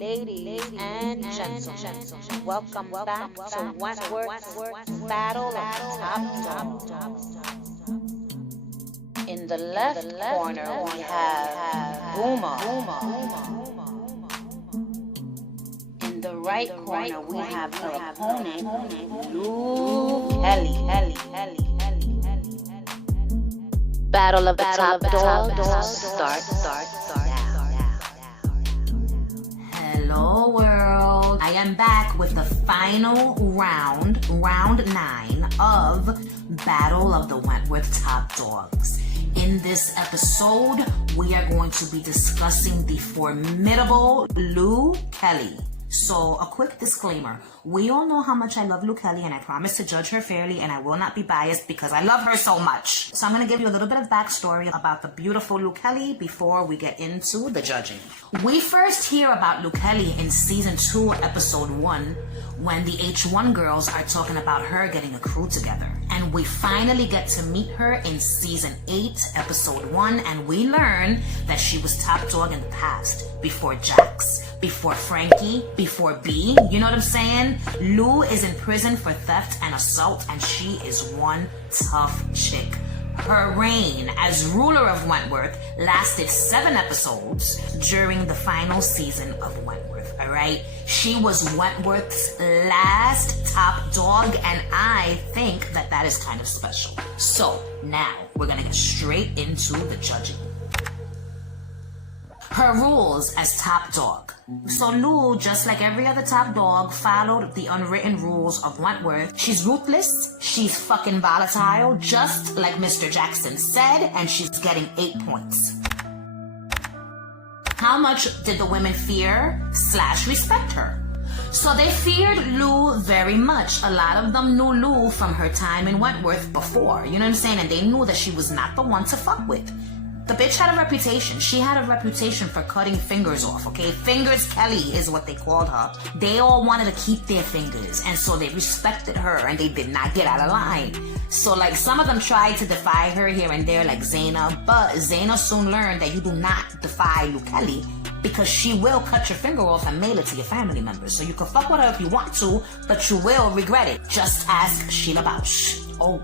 ladies and gentlemen, welcome back to Wentworth Battle of the Top Dogs. In the left corner, we have Boomer. In the right corner, we have her opponent, Lou Kelly. Battle of the Top Dogs. Start. Hello world, I am back with the final round 9 of Battle of the Wentworth Top Dogs. In this episode, we are going to be discussing the formidable Lou Kelly. So, a quick disclaimer. We all know how much I love Lou Kelly, and I promise to judge her fairly, and I will not be biased because I love her so much. So I'm going to give you a little bit of backstory about the beautiful Lou Kelly before we get into the judging. We first hear about Lou Kelly in Season 2, Episode 1, when the H1 girls are talking about her getting a crew together. And we finally get to meet her in Season 8, Episode 1, and we learn that she was top dog in the past, before Jax, before Frankie, before Bea. You know what I'm saying? Lou is in prison for theft and assault, and she is one tough chick. Her reign as ruler of Wentworth lasted 7 episodes during the final season of Wentworth, alright? She was Wentworth's last top dog, and I think that is kind of special. So, now, we're gonna get straight into the judging. Her rules as top dog. So Lou, just like every other top dog, followed the unwritten rules of Wentworth. She's ruthless, she's fucking volatile, just like Mr. Jackson said, and she's getting 8 points. How much did the women fear / respect her? So they feared Lou very much. A lot of them knew Lou from her time in Wentworth before, you know what I'm saying? And they knew that she was not the one to fuck with. The bitch had a reputation. She had a reputation for cutting fingers off, okay? Fingers Kelly is what they called her. They all wanted to keep their fingers, and so they respected her, and they did not get out of line. So, like, some of them tried to defy her here and there, like Zaina, but Zaina soon learned that you do not defy Lou Kelly, because she will cut your finger off and mail it to your family members. So you can fuck with her if you want to, but you will regret it. Just ask Sheila Bausch. Oh,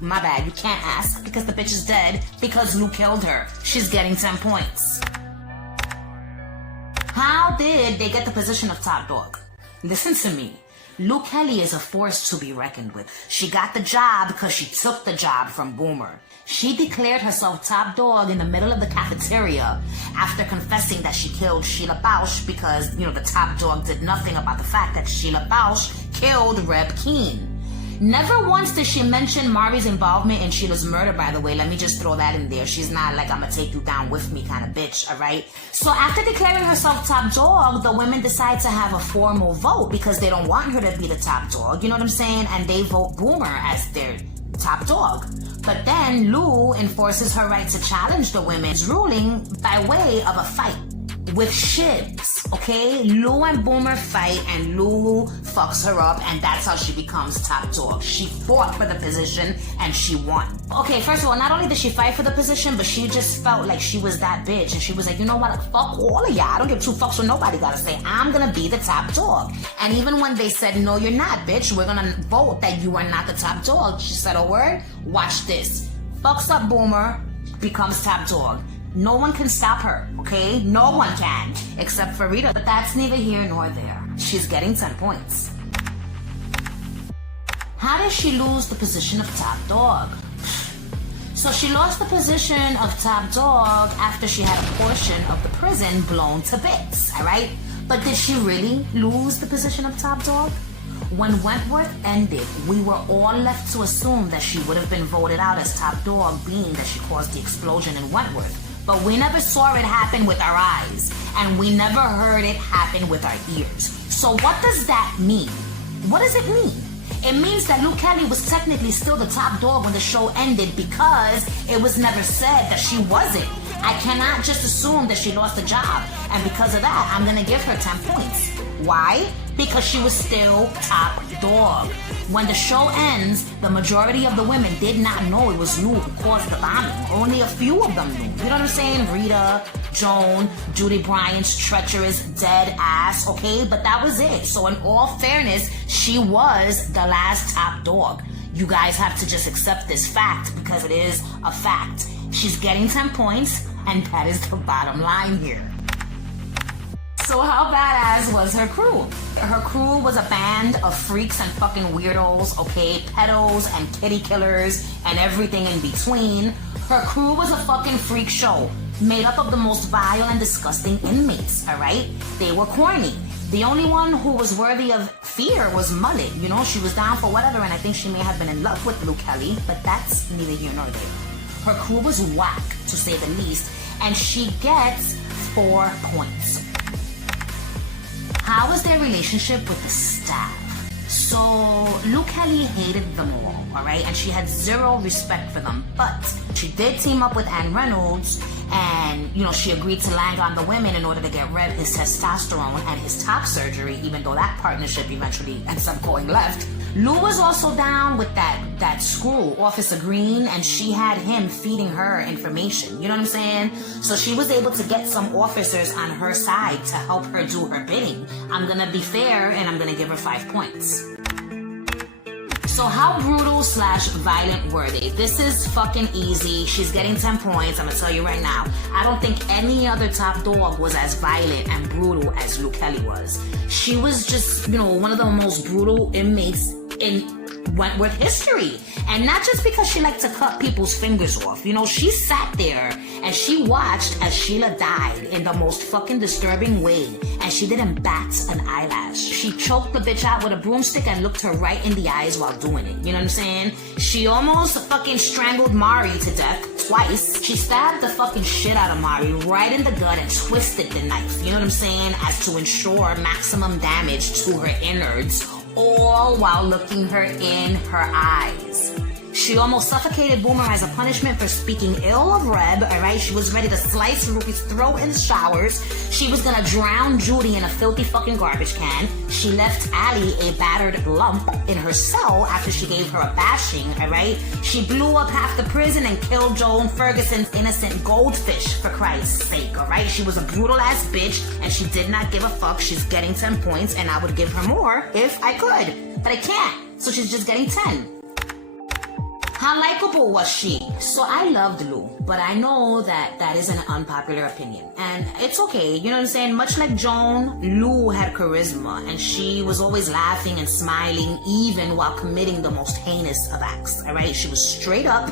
my bad, you can't ask because the bitch is dead because Lou killed her. She's getting 10 points. How did they get the position of top dog? Listen to me. Lou Kelly is a force to be reckoned with. She got the job because she took the job from Boomer. She declared herself top dog in the middle of the cafeteria after confessing that she killed Sheila Bausch because, you know, the top dog did nothing about the fact that Sheila Bausch killed Reb Keen. Never once did she mention Mari's involvement in Sheila's murder, by the way. Let me just throw that in there. She's not like, I'm gonna take you down with me kind of bitch, alright? So after declaring herself top dog, the women decide to have a formal vote because they don't want her to be the top dog, you know what I'm saying? And they vote Boomer as their top dog. But then Lou enforces her right to challenge the women's ruling by way of a fight with shibs, okay? Lou and Boomer fight, and Lou fucks her up, and that's how she becomes top dog. She fought for the position, and she won. Okay, first of all, not only did she fight for the position, but she just felt like she was that bitch, and she was like, you know what, fuck all of y'all. I don't give 2 fucks what nobody gotta say. I'm gonna be the top dog. And even when they said, no, you're not, bitch, we're gonna vote that you are not the top dog, she said a word, watch this. Fucks up Boomer, becomes top dog. No one can stop her, okay? No one can, except for Rita. But that's neither here nor there. She's getting 10 points. How did she lose the position of top dog? So she lost the position of top dog after she had a portion of the prison blown to bits, alright? But did she really lose the position of top dog? When Wentworth ended, we were all left to assume that she would have been voted out as top dog, being that she caused the explosion in Wentworth. But we never saw it happen with our eyes, and we never heard it happen with our ears. So what does that mean? What does it mean? It means that Lou Kelly was technically still the top dog when the show ended because it was never said that she wasn't. I cannot just assume that she lost the job. And because of that, I'm gonna give her 10 points. Why? Because she was still top dog. When the show ends, the majority of the women did not know it was Lou who caused the bombing. Only a few of them knew. You know what I'm saying? Rita, Joan, Judy Bryant's treacherous dead ass, okay? But that was it. So in all fairness, she was the last top dog. You guys have to just accept this fact because it is a fact. She's getting 10 points, and that is the bottom line here. So how badass was her crew? Her crew was a band of freaks and fucking weirdos, okay? Pedos and kitty killers and everything in between. Her crew was a fucking freak show made up of the most vile and disgusting inmates, alright? They were corny. The only one who was worthy of fear was Mullet. You know, she was down for whatever, and I think she may have been in love with Luke Kelly, but that's neither here nor there. Her crew was whack, to say the least, and she gets 4 points. How was their relationship with the staff? So, Luke Kelly hated them all, right? And she had zero respect for them. But she did team up with Anne Reynolds, and, you know, she agreed to lang on the women in order to get rid of his testosterone and his top surgery, even though that partnership eventually ends up going left. Lou was also down with that screw, Officer Green, and she had him feeding her information. You know what I'm saying? So she was able to get some officers on her side to help her do her bidding. I'm gonna be fair, and I'm gonna give her 5 points. So how brutal / violent were they? This is fucking easy. She's getting 10 points. I'm gonna tell you right now. I don't think any other top dog was as violent and brutal as Luke Kelly was. She was just, you know, one of the most brutal inmates in Wentworth history. And not just because she liked to cut people's fingers off. You know, she sat there and she watched as Sheila died in the most fucking disturbing way. And she didn't bat an eyelash. She choked the bitch out with a broomstick and looked her right in the eyes while doing it. You know what I'm saying? She almost fucking strangled Mari to death twice. She stabbed the fucking shit out of Mari right in the gut and twisted the knife. You know what I'm saying? As to ensure maximum damage to her innards, all while looking her in her eyes. She almost suffocated Boomer as a punishment for speaking ill of Reb, alright? She was ready to slice Ruby's throat in the showers. She was gonna drown Judy in a filthy fucking garbage can. She left Allie a battered lump in her cell after she gave her a bashing, alright? She blew up half the prison and killed Joan Ferguson's innocent goldfish, for Christ's sake, alright? She was a brutal ass bitch and she did not give a fuck. She's getting 10 points and I would give her more if I could, but I can't. So she's just getting 10. How likable was she? So I loved Lou, but I know that is an unpopular opinion. And it's okay, you know what I'm saying? Much like Joan, Lou had charisma, and she was always laughing and smiling, even while committing the most heinous of acts, alright? She was straight up,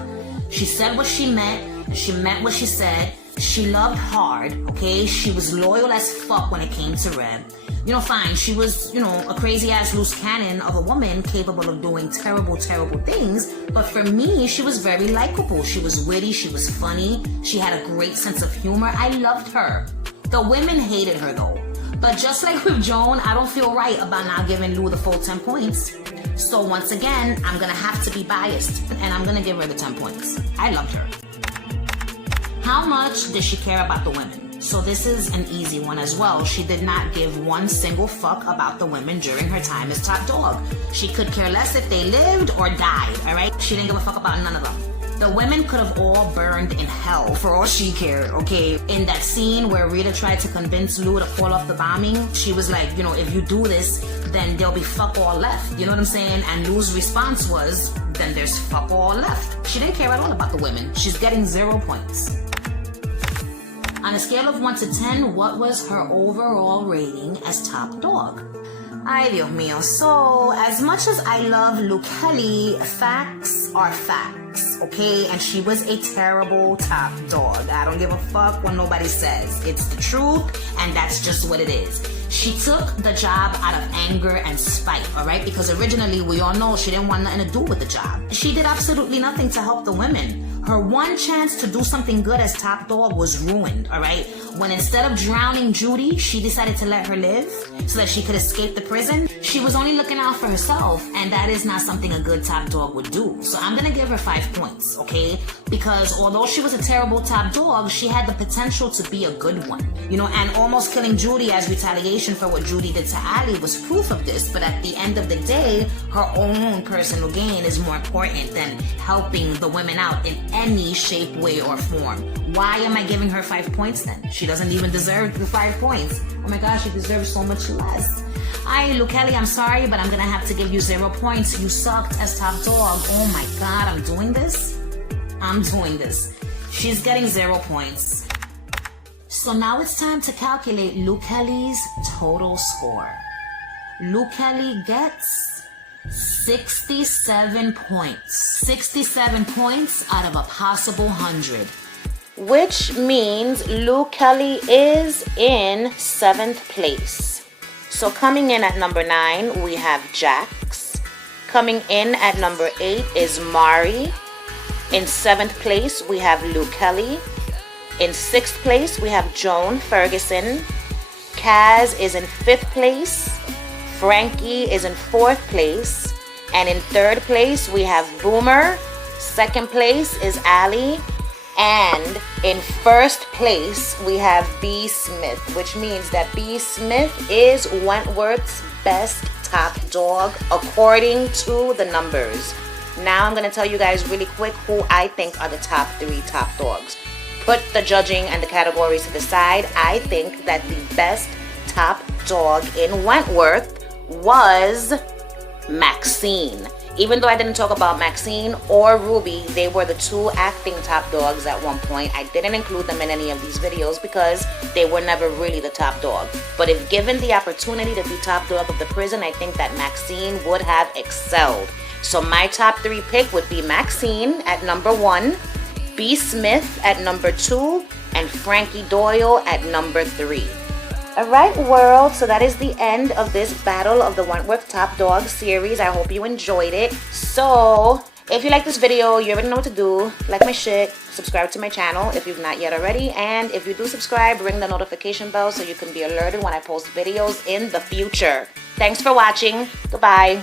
she said what she meant, and she meant what she said. She loved hard, okay? She was loyal as fuck when it came to Reb. You know, fine, she was, you know, a crazy-ass loose cannon of a woman capable of doing terrible, terrible things. But for me, she was very likable. She was witty, she was funny, she had a great sense of humor. I loved her. The women hated her, though. But just like with Joan, I don't feel right about not giving Lou the full 10 points. So once again, I'm gonna have to be biased, and I'm gonna give her the 10 points. I loved her. How much did she care about the women? So this is an easy one as well. She did not give one single fuck about the women during her time as top dog. She could care less if they lived or died, alright? She didn't give a fuck about none of them. The women could have all burned in hell for all she cared, okay? In that scene where Rita tried to convince Lou to call off the bombing, she was like, you know, if you do this, then there'll be fuck all left. You know what I'm saying? And Lou's response was, then there's fuck all left. She didn't care at all about the women. She's getting 0 points. On a scale of 1 to 10, what was her overall rating as top dog? Ay, Dios mío. So, as much as I love Luke Kelly, facts are facts, okay? And she was a terrible top dog. I don't give a fuck what nobody says. It's the truth, and that's just what it is. She took the job out of anger and spite, alright? Because originally, we all know she didn't want nothing to do with the job. She did absolutely nothing to help the women. Her one chance to do something good as top dog was ruined, all right? When instead of drowning Judy, she decided to let her live so that she could escape the prison, she was only looking out for herself, and that is not something a good top dog would do. So I'm gonna give her 5 points, okay? Because although she was a terrible top dog, she had the potential to be a good one. You know, and almost killing Judy as retaliation for what Judy did to Ali was proof of this, but at the end of the day, her own personal gain is more important than helping the women out in any shape, way, or form. Why am I giving her 5 points then? She doesn't even deserve the 5 points. Oh my gosh, she deserves so much less. Luke Kelly, I'm sorry, but I'm gonna have to give you 0 points. You sucked as top dog. Oh my God, I'm doing this? I'm doing this. She's getting 0 points. So now it's time to calculate Luke Kelly's total score. Luke Kelly gets 67 points. 67 points out of a possible 100. Which means Luke Kelly is in 7th place. So coming in at number 9, we have Jax. Coming in at number 8 is Mari. In 7th place, we have Luke Kelly. In 6th place, we have Joan Ferguson. Kaz is in 5th place. Frankie is in 4th place. And in 3rd place, we have Boomer. 2nd place is Ali. And in 1st place, we have Bea Smith, which means that Bea Smith is Wentworth's best top dog according to the numbers. Now I'm going to tell you guys really quick who I think are the top 3 top dogs. Put the judging and the categories to the side. I think that the best top dog in Wentworth was Maxine. Even though I didn't talk about Maxine or Ruby, they were the 2 acting top dogs at one point. I didn't include them in any of these videos because they were never really the top dog. But if given the opportunity to be top dog of the prison, I think that Maxine would have excelled. So my top 3 pick would be Maxine at number 1, Bea Smith at number 2, and Frankie Doyle at number 3. Alright world, so that is the end of this Battle of the Wentworth Top Dog series. I hope you enjoyed it. So, if you like this video, you already know what to do. Like my shit, subscribe to my channel if you've not yet already. And if you do subscribe, ring the notification bell so you can be alerted when I post videos in the future. Thanks for watching. Goodbye.